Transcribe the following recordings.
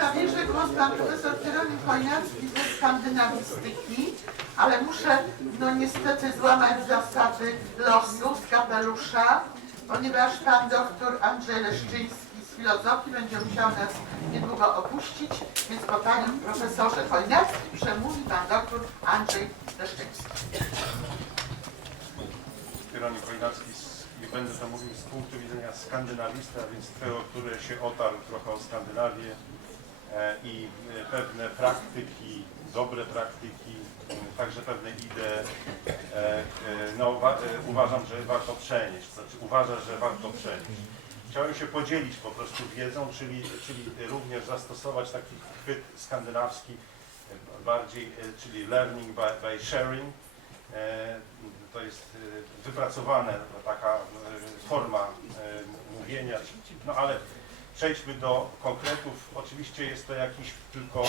głos pan profesor Kieronim Chojnacki ze skandynawistyki, ale muszę no niestety złamać zasady losu z kapelusza, ponieważ pan doktor Andrzej Leszczyński z filozofii będzie musiał nas niedługo opuścić, więc po panu profesorze Chojnacki przemówi pan doktor Andrzej Leszczyński. Kieronik Wojnacki z- i będę to mówił z punktu widzenia skandynawista, więc tego, który się otarł trochę o Skandynawię i e, pewne praktyki, dobre praktyki, m, także pewne idee, e, e, no, wa- e, uważam, że warto przenieść, znaczy uważa, że warto przenieść. Chciałem się podzielić po prostu wiedzą, czyli, czyli również zastosować taki chwyt skandynawski, e, bardziej, e, czyli learning by, by sharing, E, To jest e, wypracowane taka e, forma e, mówienia, no ale przejdźmy do konkretów. Oczywiście jest to jakiś tylko e,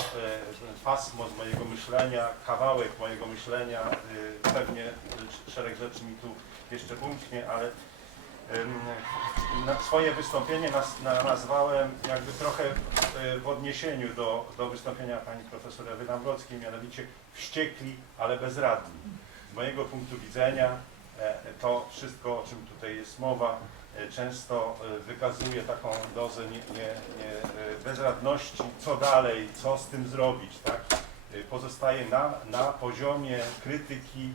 pasmo z mojego myślenia, kawałek mojego myślenia. E, Pewnie szereg rzeczy mi tu jeszcze umknie, ale swoje wystąpienie nazwałem jakby trochę e, w odniesieniu do, do wystąpienia pani profesor Ewy Nawrockiej, mianowicie wściekli, ale bezradni. Z mojego punktu widzenia to wszystko, o czym tutaj jest mowa, często e, wykazuje taką dozę nie, nie, nie, e, bezradności, co dalej, co z tym zrobić, tak? E, Pozostaje na, na poziomie krytyki,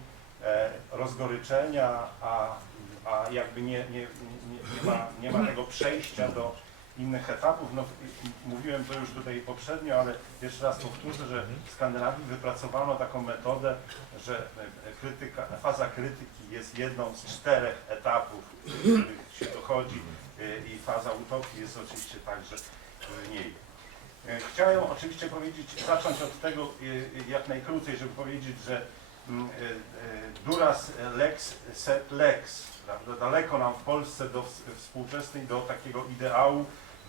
e, rozgoryczenia, a, a jakby nie, nie, nie, nie, ma, nie ma tego przejścia do innych etapów. No, mówiłem to już tutaj poprzednio, ale jeszcze raz powtórzę, że w Skandynawii wypracowano taką metodę, że e, krytyka, faza krytyki jest jedną z czterech etapów, których się dochodzi e, i faza utopii jest oczywiście także w niej. E, Chciałem oczywiście powiedzieć, zacząć od tego jak najkrócej, żeby powiedzieć, że duras lex sed lex, prawda? daleko nam w Polsce do ws- współczesnej, do takiego ideału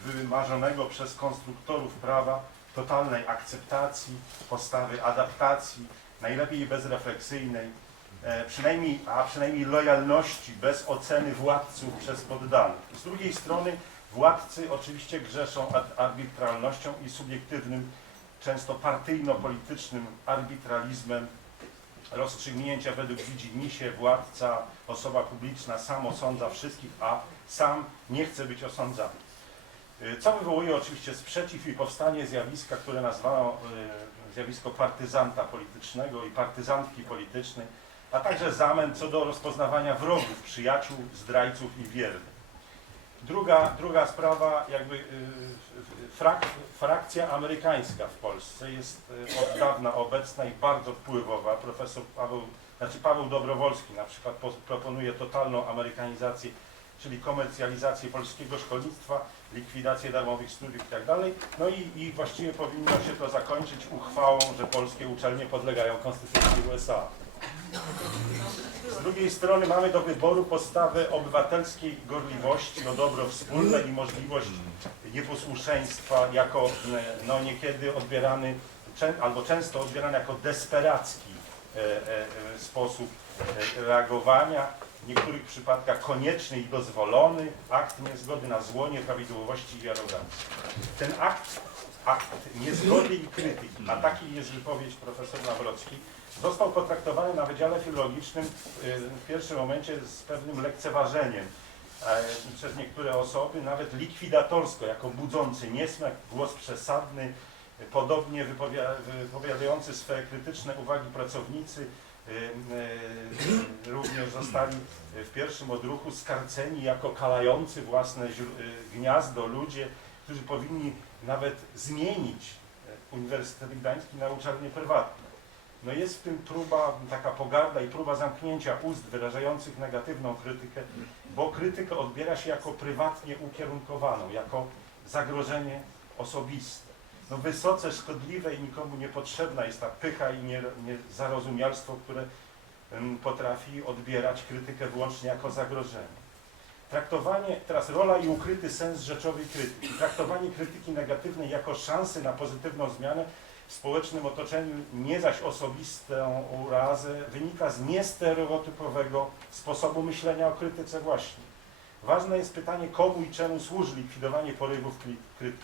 wymarzonego przez konstruktorów prawa totalnej akceptacji, postawy adaptacji, najlepiej bezrefleksyjnej, e, przynajmniej, a przynajmniej lojalności bez oceny władców przez poddanych. Z drugiej strony władcy oczywiście grzeszą arbitralnością i subiektywnym, często partyjno-politycznym arbitralizmem rozstrzygnięcia według widzimisię władca, osoba publiczna sam osądza wszystkich, a sam nie chce być osądzany. Y, Co wywołuje oczywiście sprzeciw i powstanie zjawiska, które nazwano y, zjawisko partyzanta politycznego i partyzantki politycznej, a także zamęt co do rozpoznawania wrogów, przyjaciół, zdrajców i wiernych. Druga, druga sprawa, jakby y, frak, frakcja amerykańska w Polsce jest y, od dawna obecna i bardzo wpływowa. Profesor Paweł, znaczy Paweł Dobrowolski na przykład po- proponuje totalną amerykanizację, czyli komercjalizację polskiego szkolnictwa, likwidację darmowych studiów i tak dalej. No i, i właściwie powinno się to zakończyć uchwałą, że polskie uczelnie podlegają konstytucji USA. Z drugiej strony mamy do wyboru postawę obywatelskiej gorliwości o dobro wspólne i możliwość nieposłuszeństwa jako e, no, niekiedy odbierany, albo często odbierany jako desperacki e, e, sposób reagowania, w niektórych przypadkach konieczny i dozwolony akt niezgody na zło, nieprawidłowości i arogancji. Ten akt, akt niezgody i krytyki, a taki jest wypowiedź profesor Nawrocki, został potraktowany na Wydziale Filologicznym y, w pierwszym momencie z pewnym lekceważeniem e, przez niektóre osoby, nawet likwidatorsko, jako budzący niesmak, głos przesadny, podobnie wypowia- wypowiadający swoje krytyczne uwagi pracownicy, y, y, również zostali w pierwszym odruchu skarceni jako kalający własne gniazdo ludzie, którzy powinni nawet zmienić Uniwersytet Gdański na uczelnię prywatną. No jest w tym próba, taka pogarda i próba zamknięcia ust wyrażających negatywną krytykę, bo krytykę odbiera się jako prywatnie ukierunkowaną, jako zagrożenie osobiste. No wysoce szkodliwe i nikomu niepotrzebna jest ta pycha i nie- niezarozumialstwo, które em, potrafi odbierać krytykę wyłącznie jako zagrożenie. Traktowanie, teraz rola i ukryty sens rzeczowej krytyki. Traktowanie krytyki negatywnej jako szansy na pozytywną zmianę w społecznym otoczeniu, nie zaś osobistą urazę, wynika z niestereotypowego sposobu myślenia o krytyce właśnie. Ważne jest pytanie, komu i czemu służy likwidowanie porywów krytyki.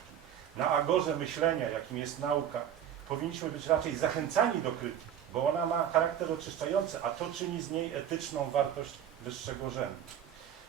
na agorze myślenia, jakim jest nauka, powinniśmy być raczej zachęcani do krytyki, bo ona ma charakter oczyszczający, a to czyni z niej etyczną wartość wyższego rzędu.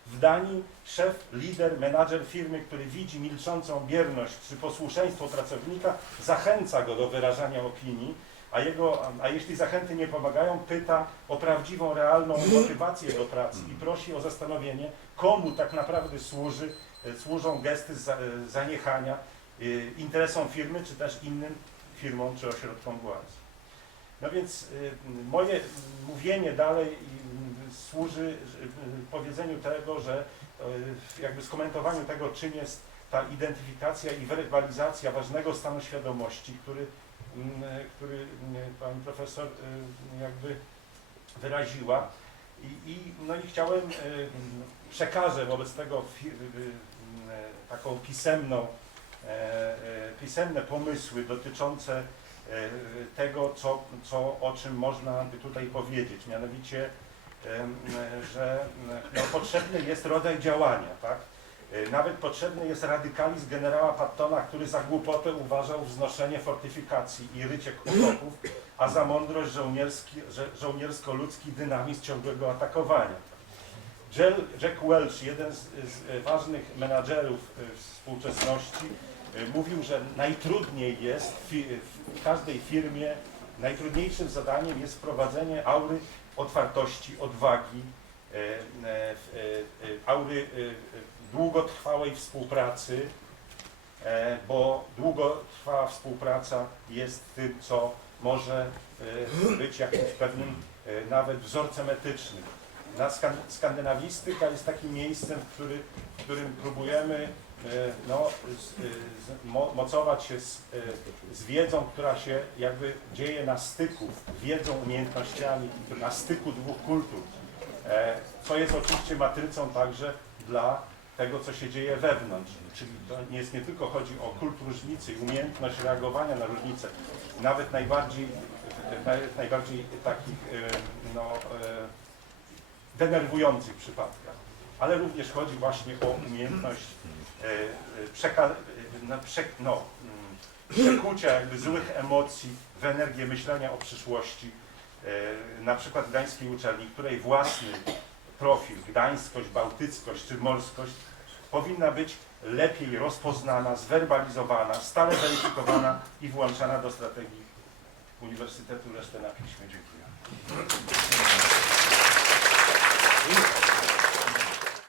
W Danii szef, lider, menadżer firmy, który widzi milczącą bierność czy posłuszeństwo pracownika, zachęca go do wyrażania opinii, a, jego, a jeśli zachęty nie pomagają, pyta o prawdziwą, realną motywację do pracy i prosi o zastanowienie, komu tak naprawdę służy, e, służą gesty e, zaniechania e, interesom firmy, czy też innym firmom czy ośrodkom władzy. No więc moje mówienie dalej służy y, powiedzeniu tego, że y, jakby skomentowaniu tego, czym jest ta identyfikacja i werbalizacja ważnego stanu świadomości, który, mm, który y, pani profesor y, jakby wyraziła. I, i, no i chciałem, y, przekażę wobec tego y, y, taką pisemną, e, e, pisemne pomysły dotyczące e, tego, co, co, o czym można by tutaj powiedzieć, mianowicie, że no, potrzebny jest rodzaj działania, tak? E, Nawet potrzebny jest radykalizm generała Pattona, który za głupotę uważał wznoszenie fortyfikacji i rycie okopów, a za mądrość żołniersko-ludzki dynamizm ciągłego atakowania. Jack Welch, jeden z, z ważnych menadżerów e, współczesności, e, mówił, że najtrudniej jest w każdej firmie, najtrudniejszym zadaniem jest wprowadzenie aury otwartości, odwagi, e, e, e, aury długotrwałej współpracy, bo długotrwała współpraca jest tym, co może być jakimś pewnym nawet wzorcem etycznym. Na skan- skandynawistyka jest takim miejscem, w, który, w którym próbujemy no, z, z, mo, mocować się z, e, z wiedzą, która się jakby dzieje na styku, wiedzą, umiejętnościami, na styku dwóch kultur, e, co jest oczywiście matrycą także dla tego, co się dzieje wewnątrz. Czyli to nie jest nie tylko chodzi o kult różnicy i umiejętność reagowania na różnice, nawet najbardziej, nawet najbardziej takich e, no, e, denerwujących przypadkach, ale również chodzi właśnie o umiejętność e, e, przeka- e, no, prze, no, mm, przekucia jakby złych emocji w energię myślenia o przyszłości. E, Na przykład Gdańskiej Uczelni, której własny profil, gdańskość, bałtyckość czy morskość powinna być lepiej rozpoznana, zwerbalizowana, stale weryfikowana i włączana do strategii Uniwersytetu. Resztę na piśmie. Dziękuję.